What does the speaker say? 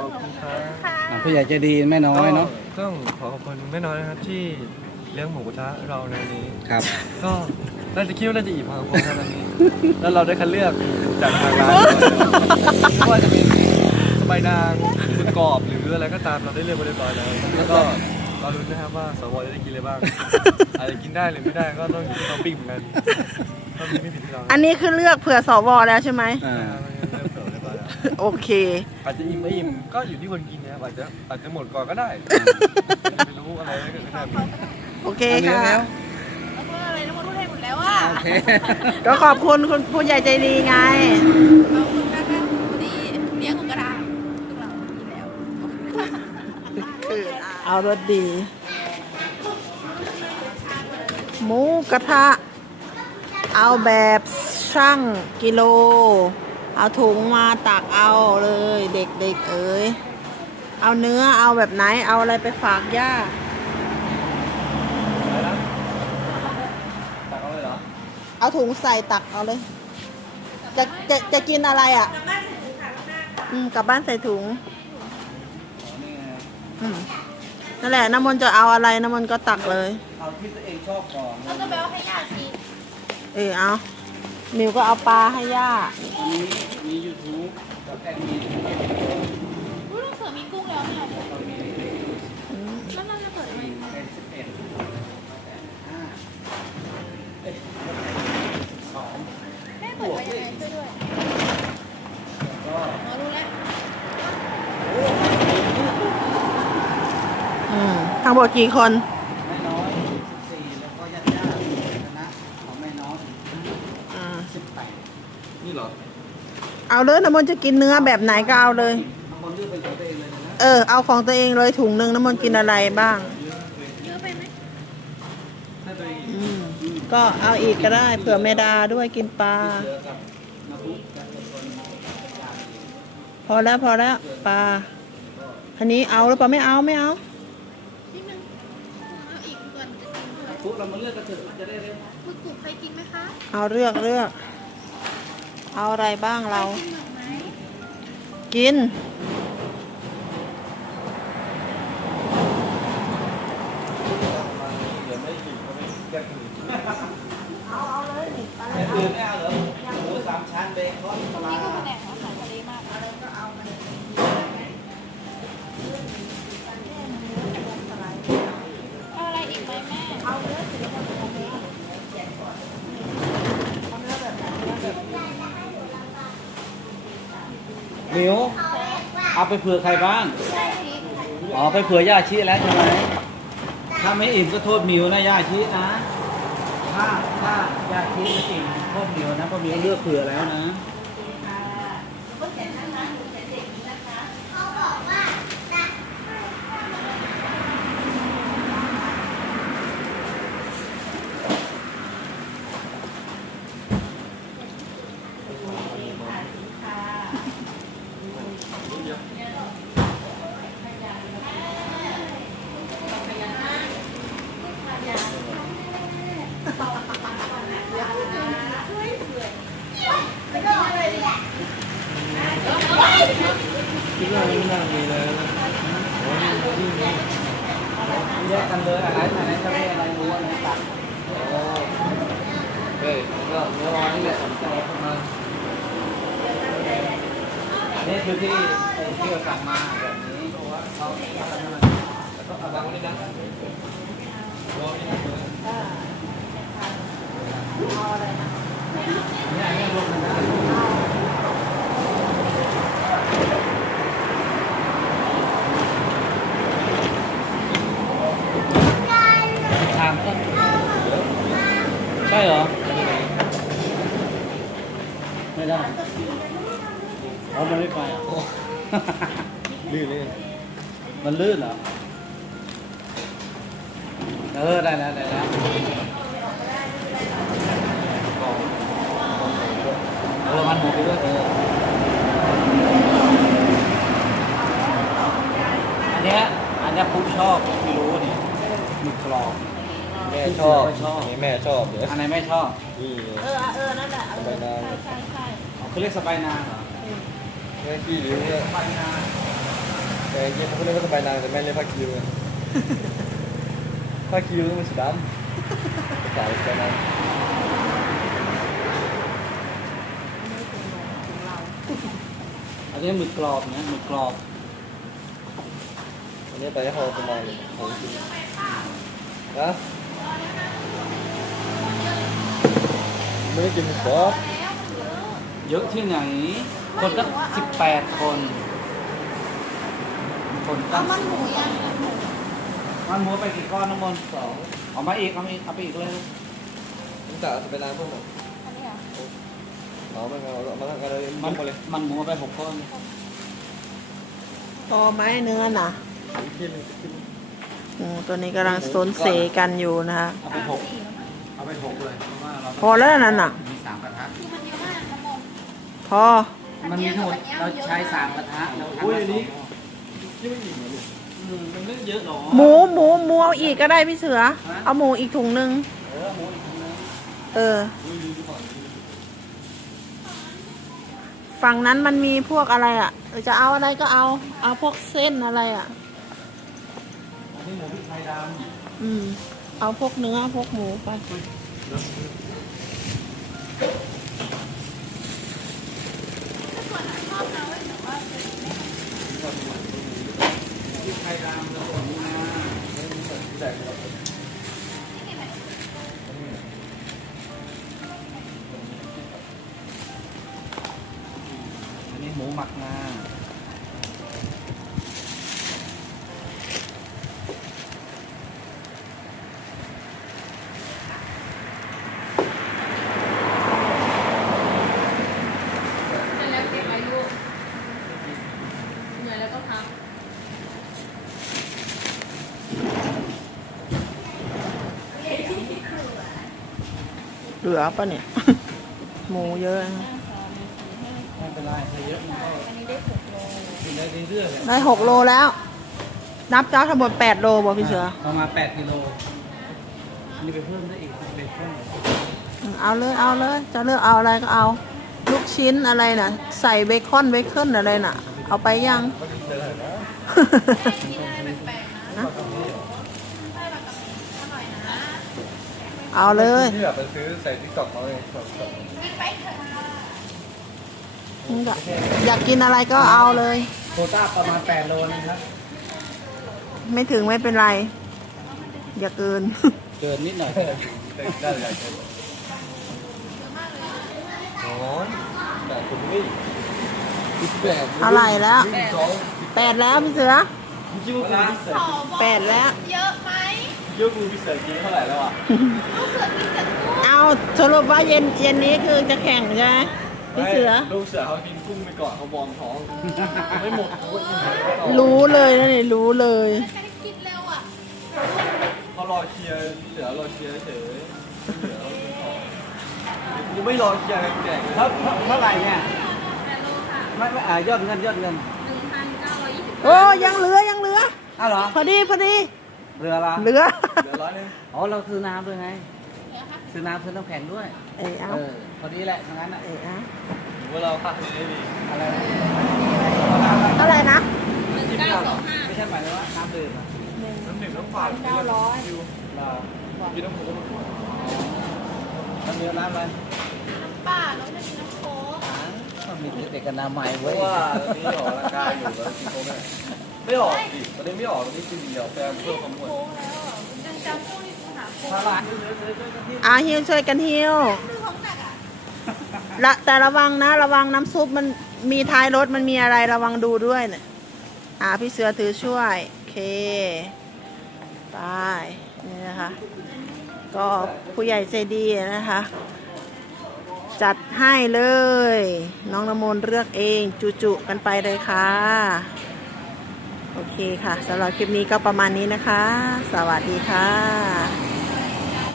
ขอบคุณครับค่ะอะผู้ใหญ่ใจดีแม่น้อยเนาะก็ต้องขอขอบคุณแม่น้อยนะครับที่เลี้ยงหมูกระทะเราในวันนี้ ครับ ก็น่าจะคิดว่าน่าจะอิ่มพอสมควรครับวันนี้ แล้วเราได้คัดเลือกจากทางร้านไม่ว่าจะเป็นสไปนางหมึกกรอบหรืออะไรก็ตามเราได้เลือกไปเรียบร้อยแล้วแล้วก็เรารู้นะครับว่าสวจะได้กินอะไรบ้างอาจจะกินได้หรือไม่ได้ก็ต้องอยู่ที่ท็อปปิ้งเหมือนกันก็มีไม่ผิดที่เราอันนี้คือเลือกเผื่อสวแล้วใช่ไหม อ่าเลือกเผื่อเรียบร้อยแล้ว โอเค อาจจะอิ่มไม่อิ่มก็อยู่ที่คนกินนะครับอาจจะอาจจะหมดก่อนก็ได้ไม่รู้อะไรก็เกิดขึ้นได้โอเคอันนี้ค่ะแล้วแล้วพูดอะไรแล้วหมดทุกเพลงหมดแล้วอะโอเคก็ขอบคุณคุณผู้ใหญ่ใจดีไงขอบคุณนะคะพอดีเลี้ยงหมูกระทะพวกเรากินแล้ว เอารสดี หมูกระทะ เอาแบบช่างกิโล เอาถุงมาตักเอาเลยเด็กๆเอ๋ยเอาเนื้อเอาแบบไหนเอาอะไรไปฝากย่าตักเอาเลยเหรอเอาถุงใส่ตักเอาเลย จะจะจะกินอะไรอะอืมกลับบ้านใส่ถุงอืมนั่นแหละน้ำมนต์จะเอาอะไรน้ำมนต์ก็ตักเลย เอาที่ตัวเองชอบก่อนแล้วก็แปลว่าให้ญาติกินเออเอามิวก็เอาปลาให้ย่าอันนี้ รู้ลุงเสือมีกุ้งแล้วเนี่ยแล้วมันจะเปิดไหมแม่เปิดไว้ยังไงช่วยด้วยอ๋อรู้แล้วอืมทั้งหมดกี่คนอยสี่แล้วก็ญาติญาติคณะของแม่น้อย อ่า สิบแปด นี่เหรอ เอาเลยน้ำมนต์จะกินเนื้อแบบไหนก็เอาเลยบางคนเลือกเป็นของตัวเองเลยนะเออ เอาของตัวเองเลยถุงหนึ่งน้ำมนต์กินอะไรบ้างเยอะไปไหมถ้าตัวเองอืมก็เอาอีกก็ได้ เผื่อเมดาด้วยกินปลาเจอกับนาบุกับคนพอแล้วพอแล้วปลา อันนี้เอาหรือเปล่าไม่เอาไม่เอานิดนึงเอาอีกก่อนจะกินด้วยทุกเรามาเลือกกันเถอะมันจะได้เร็วหมึกกรุบใครกินไหมคะ เอาเลือกเลือก เอาอะไรบ้างเรา กินหมึกไหมกินเดี๋ยวไม่อิ่มก็ไม่แยกกันอีกแต่อื่นไม่เอาเหรอหมูสามชั้นเบคอนปลา หมิวเอาไปเผื่อใครบ้างใช่พริกอ๋อไปเผื่อย่าชีแล้วใช่ไหมถ้าไม่อิ่มก็โทษหมิวนะย่าชีนะ ถ้าถ้าย่าชีไม่อิ่มโทษหมิวนะเพราะหมิวเลือกเผื่อแล้วนะ คิดว่าไม่น่ามีเลยนะ แยกกันเลยอะไรอะไรจะไม่อะไรรู้อะไรตัด โอ้เฮ้ยก็ เนื้อร้อนนี่แหละมาอันนี้คือที่ที่เราสั่งมาแบบนี้เพราะว่าเขาแล้วก็เอาวางไว้นี่นะรอนี่นะเนี่ยเนี่ยรวมกันได้ชามก็ใช่เหรอ ไม่ได้เอามันไม่ไปอะ ลื่นเลยมันลื่นเหรอ เออ ได้แล้วได้แล้วเออมันหมูไปด้วยเอออันเนี้ยอันเนี้ยปุ๊บชอบไม่รู้เนี่ยมีกรอบแม่ชอบชอบนี่แม่ชอบเดี๋ยวอันไหนไม่ชอบนี่เออเออนั่นแหละสบายนางใช่ใช่เขาเรียกสไปนางเหรอแม่ขี้หรือเนี่ยสไปนาง แต่จริงๆเขาเรียกว่าสบายนางแต่ไม่เรียกผ้าคิวไงผ้าคิวต้องเป็นสีดำภาษาสบายนางอันนี้หมึกกรอบนะหมึกกรอบ อันนี้ไปให้เขาประมาณของจริงนะไม่ได้กินหมูกรอบเยอะที่ไหน คนตั้งสิบแปดคน คนตั้งมันหมูยังมันหมูไปกี่ก้อนน้ำมนต์สองเอามาอีกเอามาอีกเอาไปอีกเลยผมกะสบายนางพวกผมอันนี้เหรอเอามาเอามาทำอะไรมัมันนไปเลยมันหมูไปหกก้อนพอไหมเนื้อน่ะกินกินอืมตัวนี้กำลังสนเสกันอยู่นะคะเอาไปหกเอาไปหกเลยเพราะว่าเราพอแล้วนั่นน่ะมีสามกระทะคือมันเยอะมากน้ำมนต์พอมันมีทั้งหมดเราใช้สามกระทะเราทำอุ้ยละอั นสอนี้งยี่ไม่อิ่มเลยอืมมันไม่เยอะหรอหมูหมูหมูเอาอีกก็ได้พี่เสือ เอาหมูอีกถุงหนึง เออหมูอีกทีนึงเออฝั่งนั้นมันมีพวกอะไรอะเออจะเอาอะไรก็เอา เอาพวกเส้นอะไรอะ อันนี้หมูพริกไทยดำ อืม เอาพวกเนื้อพวกหมูไปพริกไทยดำแล้วก็หมูนาแจกครับอันนี้ หมูหมักงา เสร็จแล้วเก็บอายุเหนื่อยแล้วก็พัก เห ลือปะเนี่ย หมูเยอะนะไม่เป็นไรใส่เยอะมันก็อันนี้ได้หกโลกินได้เรื่อยๆแหละได้หกโลแล้ว นับเจ้าทั้งหมดแปดโลบอกพี่เสือ ประมาณ8กิโลอันนี้ไปเพิ่มได้อีกเป็นเพิ่มอืมเอาเลยเอาเลย จะเลือกเอาอะไรก็เอา ลูกชิ้นอะไรน่ะ ใส่เบคอนเบคอนอะไรน่ะ เอาไปยัง ไม่ได้เจอเลยนะกินอะไรแปลกๆนะได้ปลากระพงอร่อยนะ เอาเลยที่แบบไปซื้อใส่ทิกต็อกเขาเลยอยากกินอะไรก็เอาเลยโคต้าประมาณ8โลนะครับ ไม่ถึงไม่เป็นไร อย่าเกิน เกินนิดหน่อยได้เลยอยากเจอโอ้ยแต่คุณไม่อะไรแล้วแปดแล้วพี่เสือแปดแล้ว เยอะไหม คิดว่าคุณพิเศษกินเท่าไหร่แล้วอะลูกเสือกินแต่กุ้งเอาสรุปว่าเย็นเย็นนี้คือจะแข่งใช่ไหมพี่เสือ ลูกเสือเขากินกุ้งไปก่อนเขาวอร์มท้อง ไม่หมดเขาก็กินไปต่อรู้เลยนะนี่รู้เลยใครกินเร็วอะเขารอเคลียร์เสือรอเคลียร์เฉยเสือเรากินต่อกูไม่รอเคลียร์กันแก่งเลยเท่าเท่าเท่าไหร่เนี่ยแปดโลค่ะไม่ไม่อ่ายอดเงินยอดเงินหนึ่งพันเก้าร้อยยี่สิบโอ้ยังเหลือยังเหลืออ้าวเหรอพอดีพอดี เรือละเหลือเหลือร้อยหนึงอ๋อเราซื้อน้ำด้วยไงเหลือค่ะซื้อน้ำซื้อน้ำแข็งด้วย เอ้ยเอาเออพอดีแหละทั้งนั้นอะเอ้ยเอาถือว่าเราค่านี้ได้ดีอะไรนะเท่าไหร่นะหนึ่งเก้าสองห้าไม่ใช่หมายถึงว่าน้ำดื่มอะน้ำหนึ่งน้ำฝาดเก้าร้อยเรากินน้ำผงก็ต้องขวดน้ำเนื้อน้ำอะไรน้ำป่าแล้วจะมีน้ำโค้กต้องมีเด็กกันนามัยเพเว้ยราะว่าตอนนี้ออกกำลังกายอยู่แล้วกินโค้กไม่ได้ ไม่ออกดิตอนนี้ไม่ออกตอนนี้กินเดียวแฟนเพิ่มความอ้วนโค้กแล้วอะยังจำพวกนี้กูหาโค้กถ้าร้านเยอะๆๆๆที่อาฮิวช่วยกันฮิวคือของหนักอะละแต่ระวังนะ ระวังน้ำซุปมันมีท้ายรถมันมีอะไรระวังดูด้วยเนี่ยอ่าพี่เสือถือช่วย โอเคไปนี่นะคะ ก็ผู้ใหญ่ใจดีนะคะ จัดให้เลย น้องน้ำมนต์เลือกเองจุๆกันไปเลยค่ะ โอเคค่ะสำหรับคลิปนี้ก็ประมาณนี้นะคะ สวัสดีค่ะ